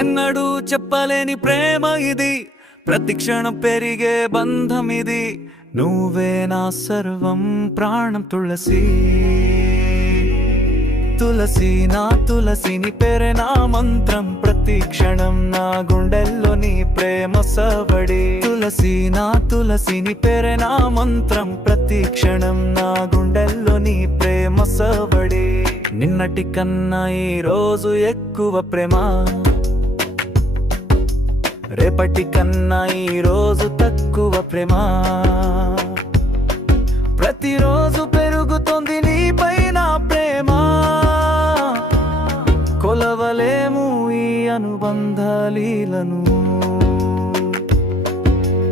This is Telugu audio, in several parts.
ఎన్నడూ చెప్పలేని ప్రేమ ఇది, ప్రతిక్షణం పెరిగే బంధం ఇది. నువ్వే నా సర్వం ప్రాణం తులసి. తులసి నా తులసిని పేరే నా మంత్రం, ప్రతి క్షణం నా గుండెల్లో నీ ప్రేమ సవడి. తులసి నా తులసిని పేరే నా మంత్రం, ప్రతి క్షణం నా గుండెల్లో నీ ప్రేమ సవడి. నిన్నటి కన్నా ఈ రోజు ఎక్కువ ప్రేమ, రేపటి కన్నా ఈ రోజు తక్కువ ప్రేమ. ప్రతిరోజు పెరుగుతోంది నీపైన ప్రేమ, కొలవలేము ఈ అనుబంధాలీలను.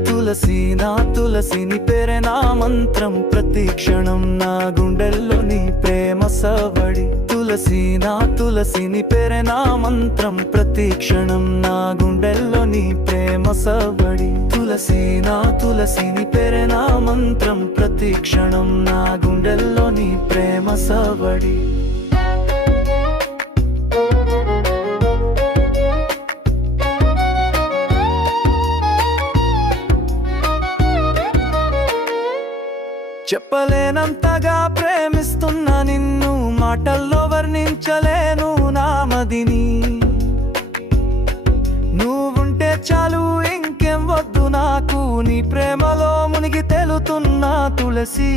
తులసి నా తులసిని పేరే నా మంత్రం, ప్రతి క్షణం నా గుండెల్లో నీ ప్రేమ సవడి. తులసి నా తులసిని పేరే నా మంత్రం, ప్రతి క్షణం నా గుండెల్లో నీ ప్రేమ సవడి. తులసి నా తులసిని పేరే నా మంత్రం, ప్రతి క్షణం నా గుండెల్లో నీ ప్రేమ సవడి. చెప్పలేనంతగా ప్రేమిస్తున్నా నిన్ను, మాటల్లో వర్ణించలేను నా మదిని. నువ్వుంటే చాలు ఇంకేం వద్దు నాకు, నీ ప్రేమలో మునిగి తేలుతున్నా తులసి.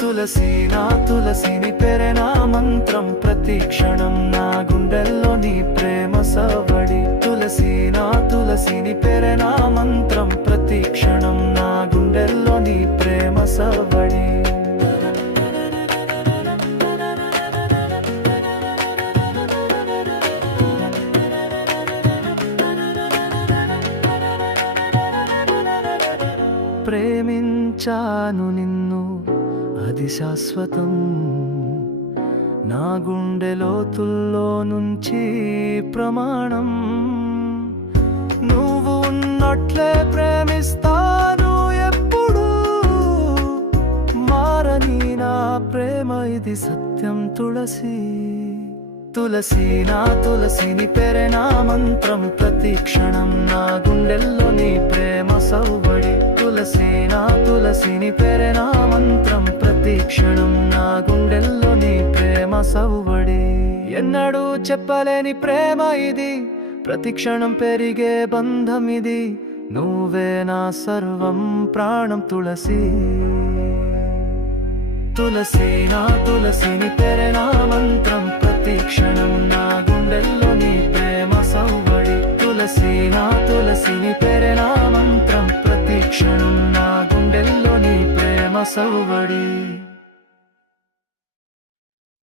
తులసి నా తులసిని పేరే నా మంత్రం, ప్రతి క్షణం నా గుండెల్లో నీ ప్రేమ సవడి. తులసి నా తులసిని పేరే నా మంత్రం, ప్రతి క్షణం నా గుండెల్లో నీ ప్రేమ సవడి. ప్రేమించాను నిన్ను, అది శాశ్వతం. నా గుండె లోతుల్లో నుంచి ప్రమాణం. నువ్వు ఉన్నట్లే ప్రేమిస్తాను ఎప్పుడు, మారని నా ప్రేమ ఇది సత్యం తులసి. తులసి నా తులసిని పేరే నా మంత్రం, ప్రతి క్షణం నా గుండెల్లో నీ ప్రేమ సౌబడి. తులసి నా తులసిని పేరే నా మంత్రం, ప్రతి క్షణం నా గుండెల్లో నీ ప్రేమ సౌబడి. ఎన్నడూ చెప్పలేని ప్రేమ ఇది, ప్రతి క్షణం పెరిగే బంధం ఇది. నువ్వే నా సర్వం ప్రాణం తులసి. తులసి నా తులసిని పేరే నా మంత్రం, ప్రతి క్షణం నా గుండెల్లో నీ ప్రేమ సౌబడి. తులసి నా తులసిని పేరే నా మంత్రం, ప్రతి క్షణం నా గుండెల్లో నీ ప్రేమ సౌబడి.